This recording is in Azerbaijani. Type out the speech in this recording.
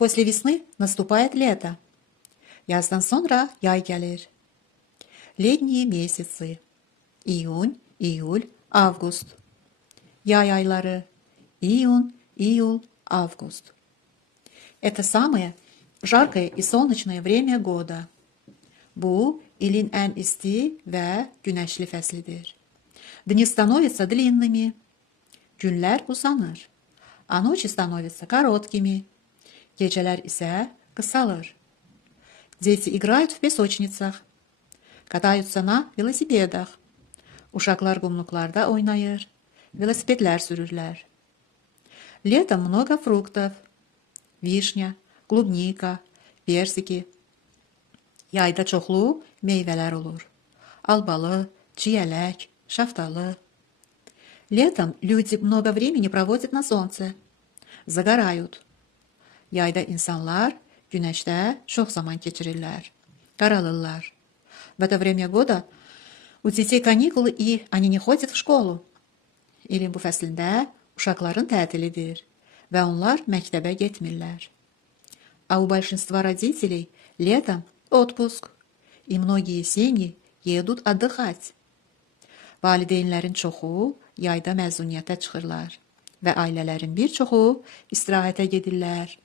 После весны наступает лето. Yazdan sonra yay gelir. Летние месяцы. Июнь, июль, август. Yay ayları. Июнь, июль, август. Это самое жаркое и солнечное время года. Bu ilin en isti ve güneşli fəslidir. Dni становятся длинными. Günlər uzanır. А ночи становятся короткими. Geceler ise kısalır. Дети играют в песочницах. Kатаются на велосипедах. Uşaqlar qumluqlarda oynayır. Velosipedlər sürürlər. Летом много фруктов. Vişня, клубника, persiki. Yayda çoxlu meyvələr olur. Albalı, çiyələk, şaftalı. Летом люди много времени проводят на солнце. Загорают. Yayda insanlar güneşdə çox zaman keçirirlər. Qaralırlar. В это время года у детей каникулы, и они не ходят в школу. İlin bu fəslində uşaqların tətilidir və onlar məktəbə getmirlər. А у большинства родителей летом отпуск, и многие семьи едут отдыхать. Valideynlərin çoxu yayda məzuniyyətə çıxırlar və ailələrin bir çoxu istirahətə gedirlər.